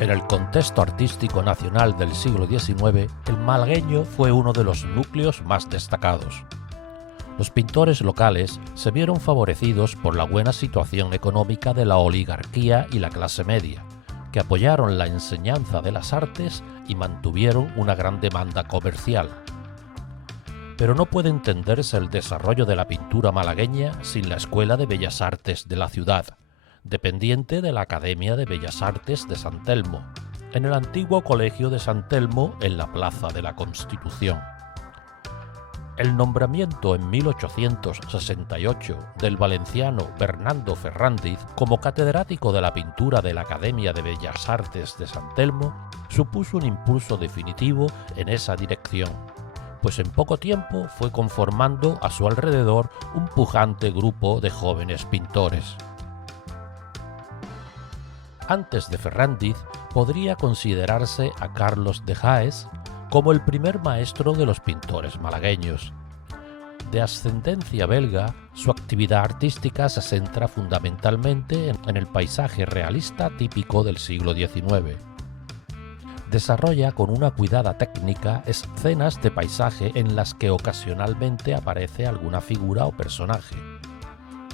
En el contexto artístico nacional del siglo XIX, el malagueño fue uno de los núcleos más destacados. Los pintores locales se vieron favorecidos por la buena situación económica de la oligarquía y la clase media, que apoyaron la enseñanza de las artes y mantuvieron una gran demanda comercial. Pero no puede entenderse el desarrollo de la pintura malagueña sin la Escuela de Bellas Artes de la ciudad, dependiente de la Academia de Bellas Artes de San Telmo, en el antiguo Colegio de San Telmo en la Plaza de la Constitución. El nombramiento en 1868 del valenciano Bernardo Ferrándiz como catedrático de la pintura de la Academia de Bellas Artes de San Telmo supuso un impulso definitivo en esa dirección, pues en poco tiempo fue conformando a su alrededor un pujante grupo de jóvenes pintores. Antes de Ferrándiz podría considerarse a Carlos de Haes como el primer maestro de los pintores malagueños. De ascendencia belga, su actividad artística se centra fundamentalmente en el paisaje realista típico del siglo XIX. Desarrolla con una cuidada técnica escenas de paisaje en las que ocasionalmente aparece alguna figura o personaje.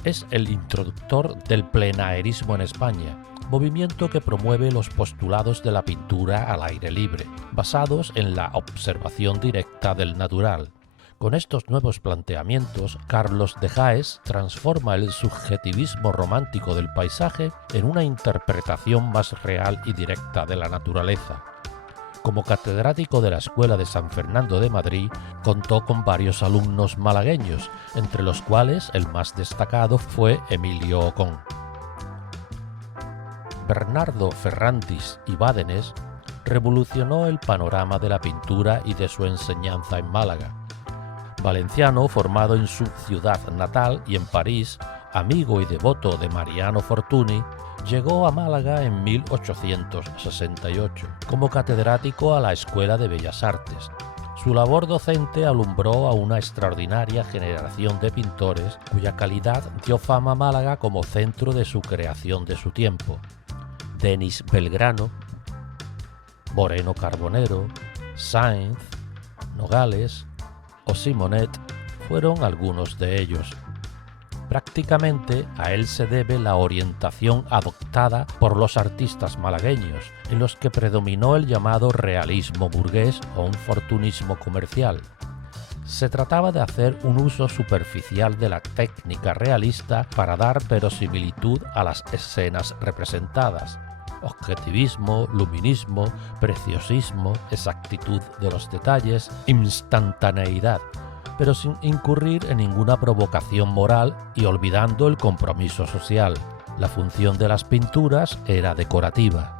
Es el introductor del plenaerismo en España, movimiento que promueve los postulados de la pintura al aire libre, basados en la observación directa del natural. Con estos nuevos planteamientos, Carlos de Haes transforma el subjetivismo romántico del paisaje en una interpretación más real y directa de la naturaleza. Como catedrático de la Escuela de San Fernando de Madrid, contó con varios alumnos malagueños, entre los cuales el más destacado fue Emilio Ocón. Bernardo Ferrándiz y Bádenes revolucionó el panorama de la pintura y de su enseñanza en Málaga. Valenciano formado en su ciudad natal y en París, amigo y devoto de Mariano Fortuny, llegó a Málaga en 1868 como catedrático a la Escuela de Bellas Artes. Su labor docente alumbró a una extraordinaria generación de pintores cuya calidad dio fama a Málaga como centro de su creación de su tiempo. Denis Belgrano, Moreno Carbonero, Sáenz, Nogales o Simonet fueron algunos de ellos. Prácticamente a él se debe la orientación adoptada por los artistas malagueños, en los que predominó el llamado realismo burgués o un fortunismo comercial. Se trataba de hacer un uso superficial de la técnica realista para dar verosimilitud a las escenas representadas. Objetivismo, luminismo, preciosismo, exactitud de los detalles, instantaneidad, pero sin incurrir en ninguna provocación moral y olvidando el compromiso social. La función de las pinturas era decorativa.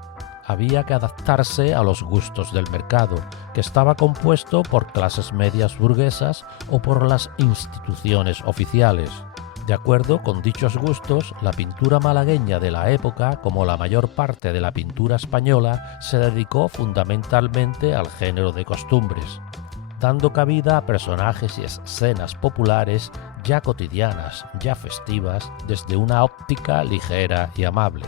Había que adaptarse a los gustos del mercado, que estaba compuesto por clases medias burguesas o por las instituciones oficiales. De acuerdo con dichos gustos, la pintura malagueña de la época, como la mayor parte de la pintura española, se dedicó fundamentalmente al género de costumbres, dando cabida a personajes y escenas populares ya cotidianas, ya festivas, desde una óptica ligera y amable,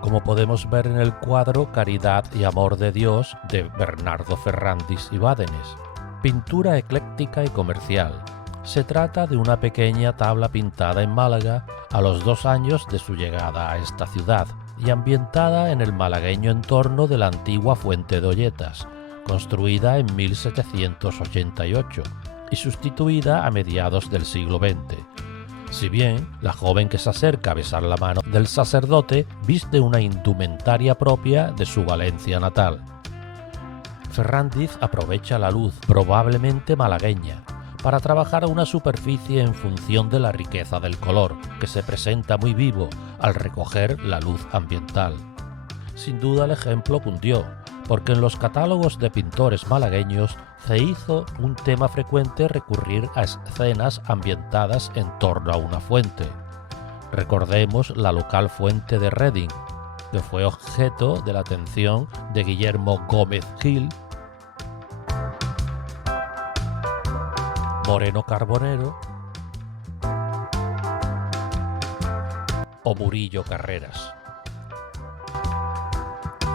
como podemos ver en el cuadro Caridad y Amor de Dios de Bernardo Ferrándiz y Bádenes. Pintura ecléctica y comercial. Se trata de una pequeña tabla pintada en Málaga a los 2 años de su llegada a esta ciudad y ambientada en el malagueño entorno de la antigua Fuente de Olletas, construida en 1788 y sustituida a mediados del siglo XX. Si bien la joven que se acerca a besar la mano del sacerdote viste una indumentaria propia de su Valencia natal. Ferrándiz aprovecha la luz, probablemente malagueña, para trabajar a una superficie en función de la riqueza del color, que se presenta muy vivo al recoger la luz ambiental. Sin duda el ejemplo cundió, porque en los catálogos de pintores malagueños se hizo un tema frecuente recurrir a escenas ambientadas en torno a una fuente. Recordemos la local fuente de Reading, que fue objeto de la atención de Guillermo Gómez Gil, Moreno Carbonero o Murillo Carreras.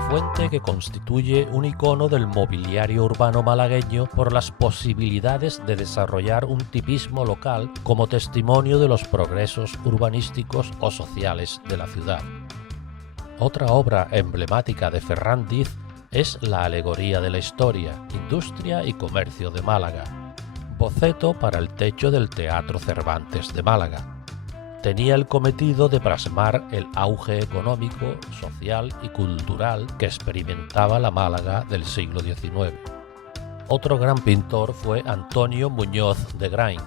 fuente que constituye un icono del mobiliario urbano malagueño por las posibilidades de desarrollar un tipismo local como testimonio de los progresos urbanísticos o sociales de la ciudad. Otra obra emblemática de Ferrandiz es la Alegoría de la Historia, Industria y Comercio de Málaga, boceto para el techo del Teatro Cervantes de Málaga. Tenía el cometido de plasmar el auge económico, social y cultural que experimentaba la Málaga del siglo XIX. Otro gran pintor fue Antonio Muñoz de Grain.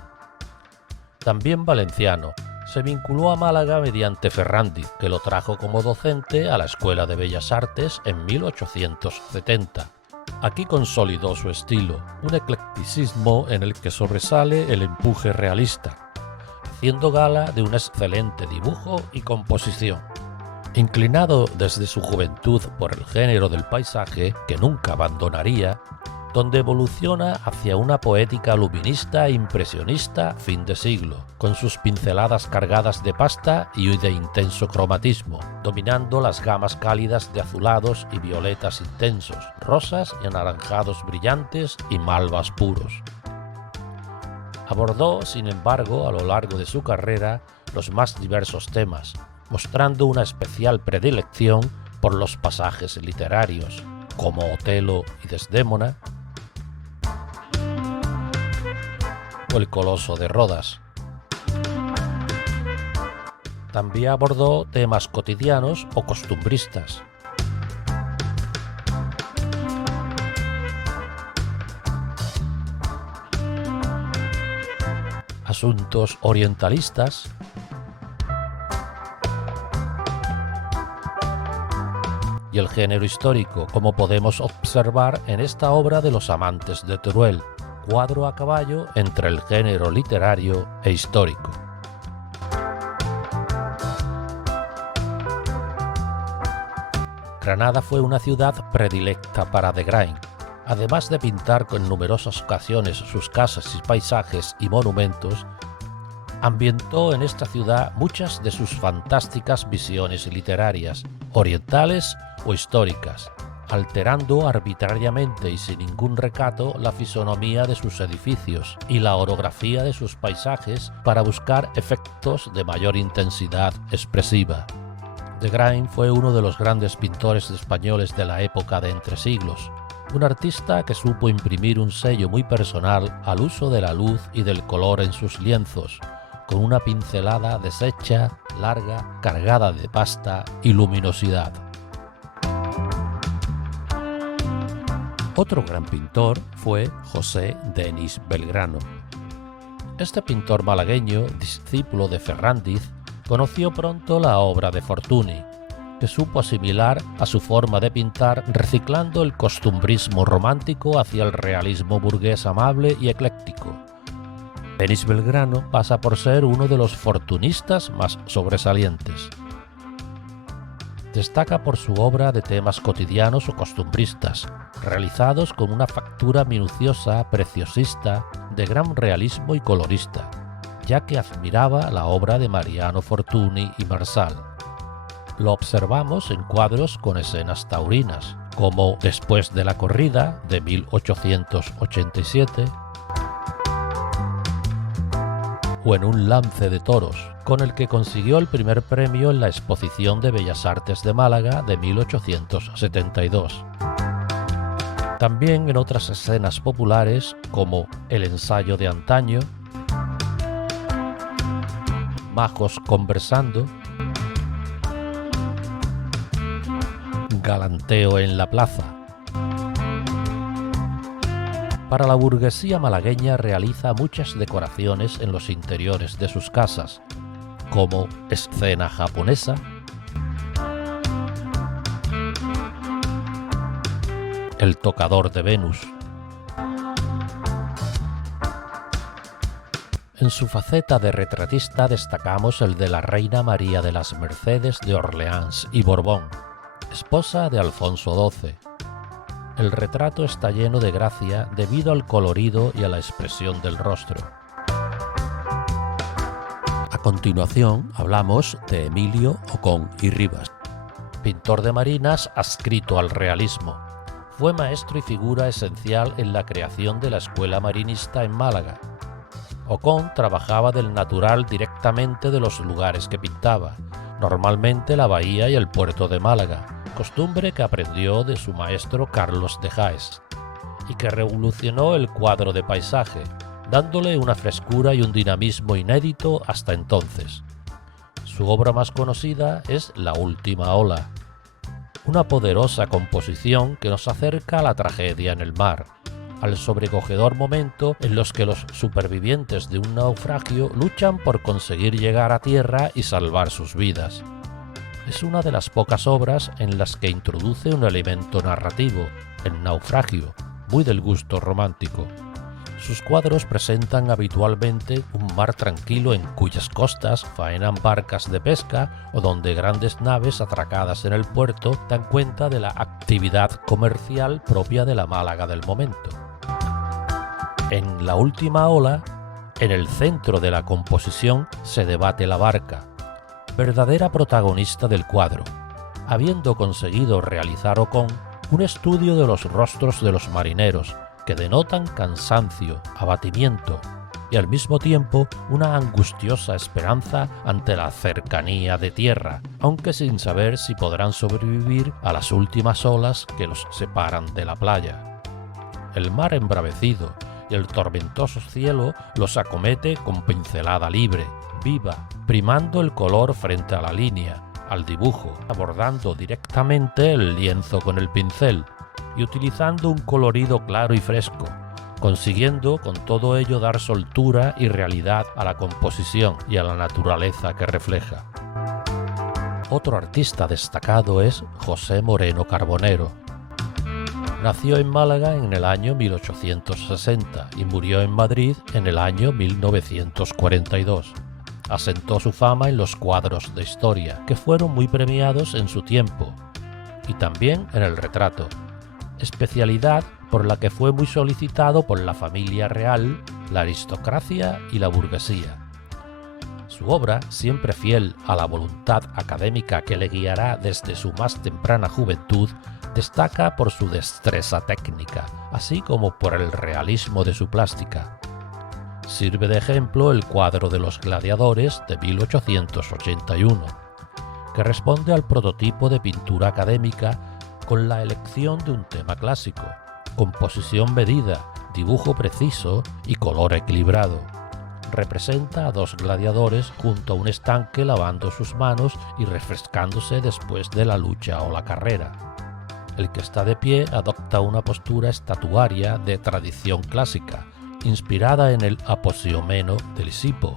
También valenciano, se vinculó a Málaga mediante Ferrandiz, que lo trajo como docente a la Escuela de Bellas Artes en 1870. Aquí consolidó su estilo, un eclecticismo en el que sobresale el empuje realista, haciendo gala de un excelente dibujo y composición. Inclinado desde su juventud por el género del paisaje, que nunca abandonaría, donde evoluciona hacia una poética luminista e impresionista fin de siglo, con sus pinceladas cargadas de pasta y de intenso cromatismo, dominando las gamas cálidas de azulados y violetas intensos, rosas y anaranjados brillantes y malvas puros. Abordó, sin embargo, a lo largo de su carrera, los más diversos temas, mostrando una especial predilección por los pasajes literarios, como Otelo y Desdémona, o El Coloso de Rodas. También abordó temas cotidianos o costumbristas. Asuntos orientalistas y el género histórico, como podemos observar en esta obra de Los amantes de Teruel, cuadro a caballo entre el género literario e histórico. Granada fue una ciudad predilecta para de Grain. Además de pintar en numerosas ocasiones sus casas y paisajes y monumentos, ambientó en esta ciudad muchas de sus fantásticas visiones literarias, orientales o históricas, alterando arbitrariamente y sin ningún recato la fisonomía de sus edificios y la orografía de sus paisajes para buscar efectos de mayor intensidad expresiva. De Grain fue uno de los grandes pintores españoles de la época de Entresiglos, un artista que supo imprimir un sello muy personal al uso de la luz y del color en sus lienzos, con una pincelada deshecha, larga, cargada de pasta y luminosidad. Otro gran pintor fue José Denis Belgrano. Este pintor malagueño, discípulo de Ferrandiz, conoció pronto la obra de Fortuny, que supo asimilar a su forma de pintar reciclando el costumbrismo romántico hacia el realismo burgués amable y ecléctico. Denis Belgrano pasa por ser uno de los fortunistas más sobresalientes. Destaca por su obra de temas cotidianos o costumbristas, realizados con una factura minuciosa, preciosista, de gran realismo y colorista, ya que admiraba la obra de Mariano Fortuny y Marsal. Lo observamos en cuadros con escenas taurinas, como Después de la corrida, de 1887, o en Un lance de toros, con el que consiguió el primer premio en la Exposición de Bellas Artes de Málaga de 1872. También en otras escenas populares como El ensayo de antaño, Majos conversando, Galanteo en la plaza. Para la burguesía malagueña realiza muchas decoraciones en los interiores de sus casas, como Escena japonesa, El tocador de Venus. En su faceta de retratista destacamos el de la reina María de las Mercedes de Orleans y Borbón, esposa de Alfonso XII. El retrato está lleno de gracia debido al colorido y a la expresión del rostro. A continuación hablamos de Emilio Ocón y Rivas. pintor de marinas adscrito al realismo. Fue maestro y figura esencial en la creación de la escuela marinista en Málaga. Ocón trabajaba del natural directamente de los lugares que pintaba, normalmente la bahía y el puerto de Málaga, costumbre que aprendió de su maestro Carlos de Jaes, y que revolucionó el cuadro de paisaje, dándole una frescura y un dinamismo inédito hasta entonces. Su obra más conocida es La última ola, una poderosa composición que nos acerca a la tragedia en el mar, al sobrecogedor momento en los que los supervivientes de un naufragio luchan por conseguir llegar a tierra y salvar sus vidas. Es una de las pocas obras en las que introduce un elemento narrativo, el naufragio, muy del gusto romántico. Sus cuadros presentan habitualmente un mar tranquilo en cuyas costas faenan barcas de pesca o donde grandes naves atracadas en el puerto dan cuenta de la actividad comercial propia de la Málaga del momento. En La última ola, en el centro de la composición se debate la barca, verdadera protagonista del cuadro, habiendo conseguido realizar Ocón un estudio de los rostros de los marineros que denotan cansancio, abatimiento y al mismo tiempo una angustiosa esperanza ante la cercanía de tierra, aunque sin saber si podrán sobrevivir a las últimas olas que los separan de la playa. El mar embravecido y el tormentoso cielo los acomete con pincelada libre, viva, primando el color frente a la línea, al dibujo, abordando directamente el lienzo con el pincel y utilizando un colorido claro y fresco, consiguiendo con todo ello dar soltura y realidad a la composición y a la naturaleza que refleja. Otro artista destacado es José Moreno Carbonero. Nació en Málaga en el año 1860 y murió en Madrid en el año 1942. Asentó su fama en los cuadros de historia, que fueron muy premiados en su tiempo, y también en el retrato, especialidad por la que fue muy solicitado por la familia real, la aristocracia y la burguesía. Su obra, siempre fiel a la voluntad académica que le guiará desde su más temprana juventud, destaca por su destreza técnica, así como por el realismo de su plástica. Sirve de ejemplo el cuadro de los gladiadores de 1881, que responde al prototipo de pintura académica con la elección de un tema clásico, composición medida, dibujo preciso y color equilibrado. Representa a dos gladiadores junto a un estanque lavando sus manos y refrescándose después de la lucha o la carrera. El que está de pie adopta una postura estatuaria de tradición clásica, inspirada en el Aposiomeno de Lisipo,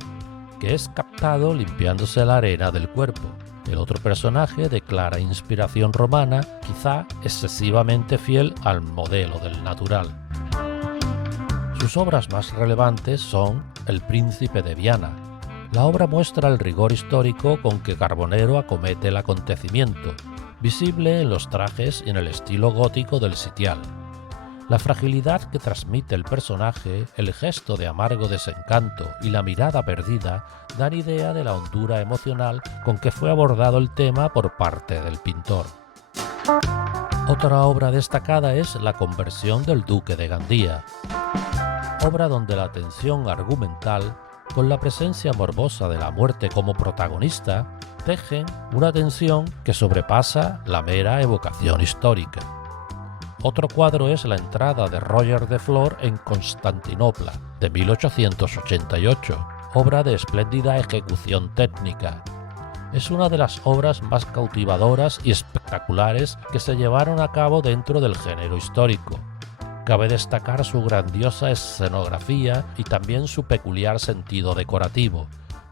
que es captado limpiándose la arena del cuerpo. El otro personaje de clara inspiración romana, quizá excesivamente fiel al modelo del natural. Sus obras más relevantes son El príncipe de Viana. La obra muestra el rigor histórico con que Carbonero acomete el acontecimiento, visible en los trajes y en el estilo gótico del sitial. La fragilidad que transmite el personaje, el gesto de amargo desencanto y la mirada perdida dan idea de la hondura emocional con que fue abordado el tema por parte del pintor. Otra obra destacada es La conversión del duque de Gandía, obra donde la tensión argumental, con la presencia morbosa de la muerte como protagonista, tejen una tensión que sobrepasa la mera evocación histórica. Otro cuadro es La entrada de Roger de Flor en Constantinopla, de 1888, obra de espléndida ejecución técnica. Es una de las obras más cautivadoras y espectaculares que se llevaron a cabo dentro del género histórico. Cabe destacar su grandiosa escenografía y también su peculiar sentido decorativo,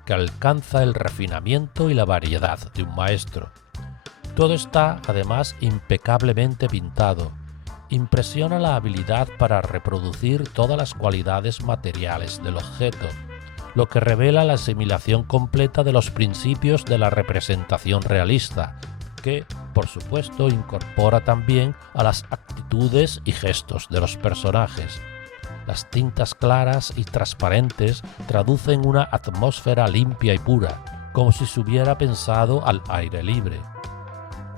que alcanza el refinamiento y la variedad de un maestro. Todo está, además, impecablemente pintado. Impresiona la habilidad para reproducir todas las cualidades materiales del objeto, lo que revela la asimilación completa de los principios de la representación realista, que, por supuesto, incorpora también a las actitudes y gestos de los personajes. Las tintas claras y transparentes traducen una atmósfera limpia y pura, como si se hubiera pensado al aire libre.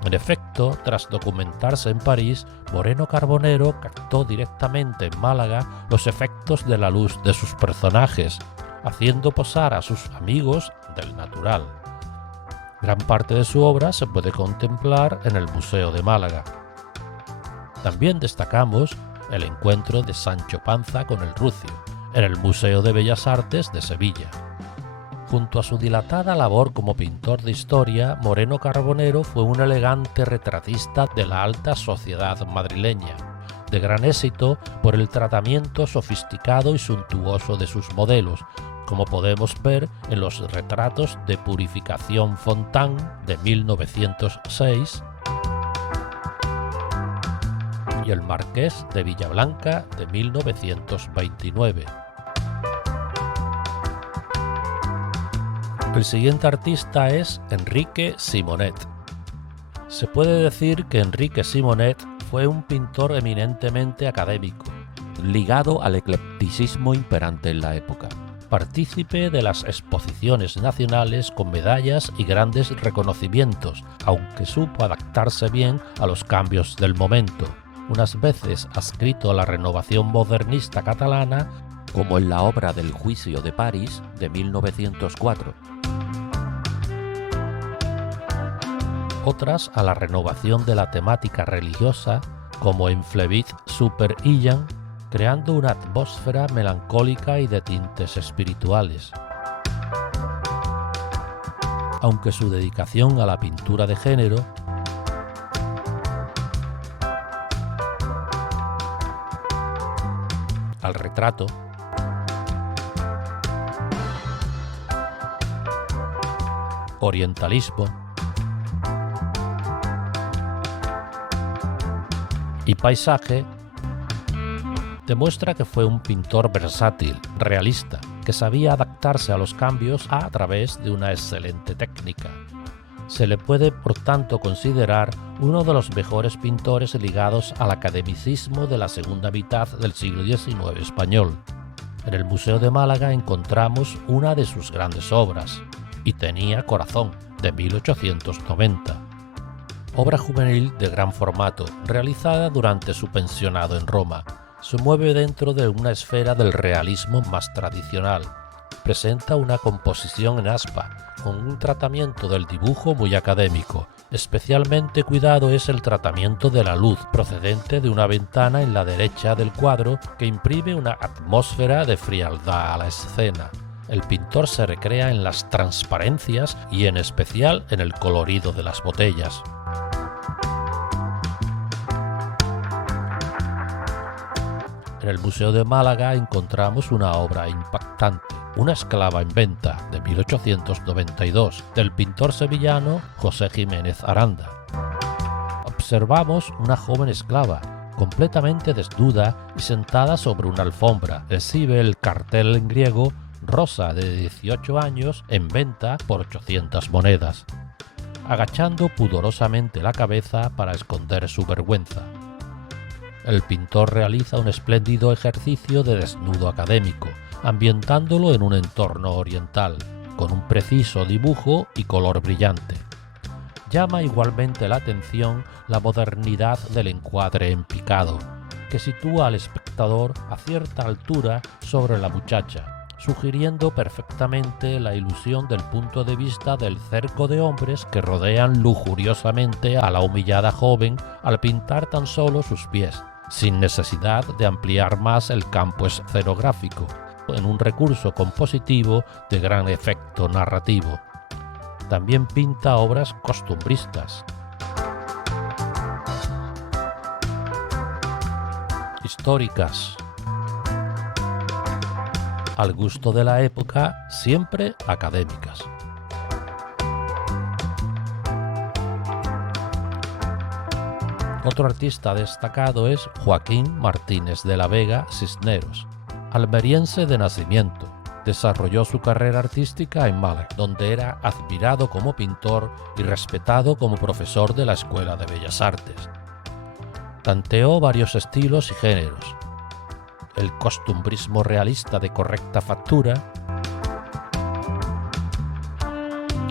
En efecto, tras documentarse en París, Moreno Carbonero captó directamente en Málaga los efectos de la luz de sus personajes, haciendo posar a sus amigos del natural. Gran parte de su obra se puede contemplar en el Museo de Málaga. También destacamos el encuentro de Sancho Panza con el Rucio, en el Museo de Bellas Artes de Sevilla. Junto a su dilatada labor como pintor de historia, Moreno Carbonero fue un elegante retratista de la alta sociedad madrileña, de gran éxito por el tratamiento sofisticado y suntuoso de sus modelos, como podemos ver en los retratos de Purificación Fontán de 1906 y el Marqués de Villablanca de 1929. El siguiente artista es Enrique Simonet. Se puede decir que Enrique Simonet fue un pintor eminentemente académico, ligado al eclecticismo imperante en la época. Partícipe de las exposiciones nacionales con medallas y grandes reconocimientos, aunque supo adaptarse bien a los cambios del momento. Unas veces adscrito a la renovación modernista catalana, como en la obra del Juicio de París de 1904. Otras a la renovación de la temática religiosa, como en Flebit Super Illan, creando una atmósfera melancólica y de tintes espirituales. Aunque su dedicación a la pintura de género al retrato, orientalismo y paisaje, demuestra que fue un pintor versátil, realista, que sabía adaptarse a los cambios a través de una excelente técnica. Se le puede, por tanto, considerar uno de los mejores pintores ligados al academicismo de la segunda mitad del siglo XIX español. En el Museo de Málaga encontramos una de sus grandes obras, Y tenía corazón, de 1890. Obra juvenil de gran formato, realizada durante su pensionado en Roma. Se mueve dentro de una esfera del realismo más tradicional. Presenta una composición en aspa, con un tratamiento del dibujo muy académico. Especialmente cuidado es el tratamiento de la luz procedente de una ventana en la derecha del cuadro que imprime una atmósfera de frialdad a la escena. El pintor se recrea en las transparencias y en especial en el colorido de las botellas. En el Museo de Málaga encontramos una obra impactante, Una esclava en venta, de 1892, del pintor sevillano José Jiménez Aranda. Observamos una joven esclava, completamente desnuda y sentada sobre una alfombra. Exhibe el cartel en griego Rosa, de 18 años, en venta por 800 monedas, agachando pudorosamente la cabeza para esconder su vergüenza. El pintor realiza un espléndido ejercicio de desnudo académico, ambientándolo en un entorno oriental, con un preciso dibujo y color brillante. Llama igualmente la atención la modernidad del encuadre en picado, que sitúa al espectador a cierta altura sobre la muchacha, sugiriendo perfectamente la ilusión del punto de vista del cerco de hombres que rodean lujuriosamente a la humillada joven al pintar tan solo sus pies, sin necesidad de ampliar más el campo escenográfico, en un recurso compositivo de gran efecto narrativo. También pinta obras costumbristas, históricas, al gusto de la época, siempre académicas. Otro artista destacado es Joaquín Martínez de la Vega Cisneros, almeriense de nacimiento. Desarrolló su carrera artística en Málaga, donde era admirado como pintor y respetado como profesor de la Escuela de Bellas Artes. Tanteó varios estilos y géneros: el costumbrismo realista de correcta factura,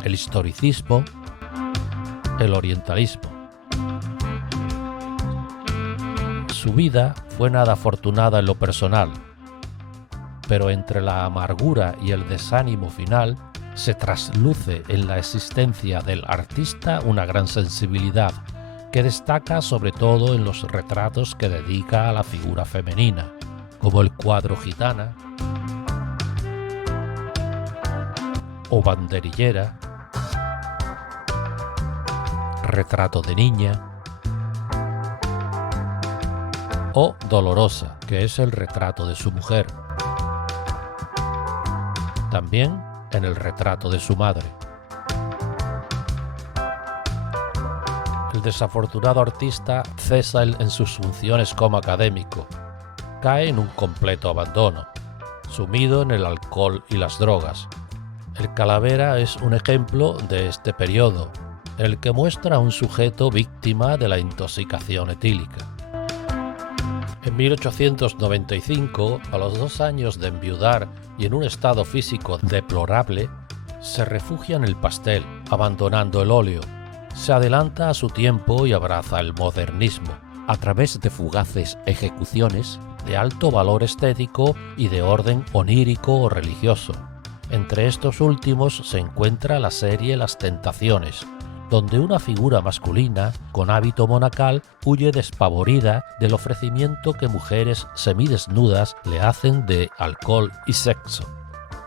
el historicismo, el orientalismo. Su vida fue nada afortunada en lo personal, pero entre la amargura y el desánimo final se trasluce en la existencia del artista una gran sensibilidad que destaca sobre todo en los retratos que dedica a la figura femenina, como el cuadro Gitana o Banderillera, Retrato de niña o Dolorosa, que es el retrato de su mujer. También en el retrato de su madre. El desafortunado artista cesa en sus funciones como académico, cae en un completo abandono, sumido en el alcohol y las drogas. El Calavera es un ejemplo de este periodo, en el que muestra a un sujeto víctima de la intoxicación etílica. En 1895, a los 2 años de enviudar y en un estado físico deplorable, se refugia en el pastel, abandonando el óleo. Se adelanta a su tiempo y abraza el modernismo, a través de fugaces ejecuciones de alto valor estético y de orden onírico o religioso. Entre estos últimos se encuentra la serie Las Tentaciones, donde una figura masculina con hábito monacal huye despavorida del ofrecimiento que mujeres semidesnudas le hacen de alcohol y sexo.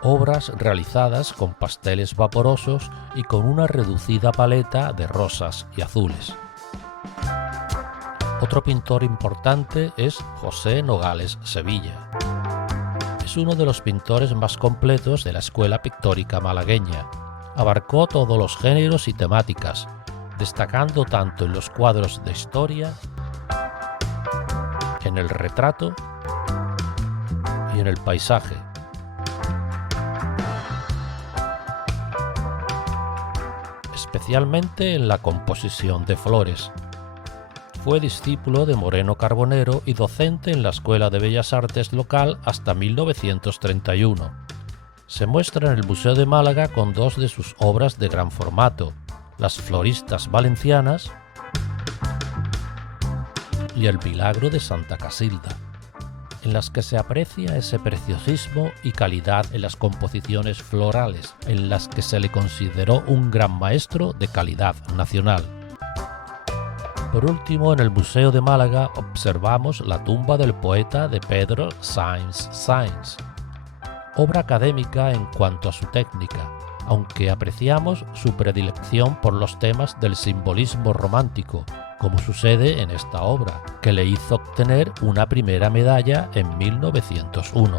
Obras realizadas con pasteles vaporosos y con una reducida paleta de rosas y azules. Otro pintor importante es José Nogales Sevilla. Es uno de los pintores más completos de la escuela pictórica malagueña. Abarcó todos los géneros y temáticas, destacando tanto en los cuadros de historia, en el retrato y en el paisaje. Especialmente en la composición de flores. Fue discípulo de Moreno Carbonero y docente en la Escuela de Bellas Artes local hasta 1931. Se muestra en el Museo de Málaga con 2 de sus obras de gran formato, Las Floristas Valencianas y El Milagro de Santa Casilda, en las que se aprecia ese preciosismo y calidad en las composiciones florales, en las que se le consideró un gran maestro de calidad nacional. Por último, en el Museo de Málaga observamos la tumba del poeta de Pedro Sáenz Sáenz, obra académica en cuanto a su técnica, aunque apreciamos su predilección por los temas del simbolismo romántico, como sucede en esta obra, que le hizo obtener una primera medalla en 1901.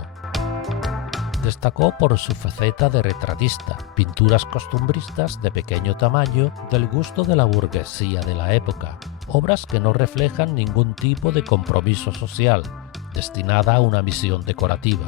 Destacó por su faceta de retratista, pinturas costumbristas de pequeño tamaño del gusto de la burguesía de la época, obras que no reflejan ningún tipo de compromiso social, destinada a una misión decorativa.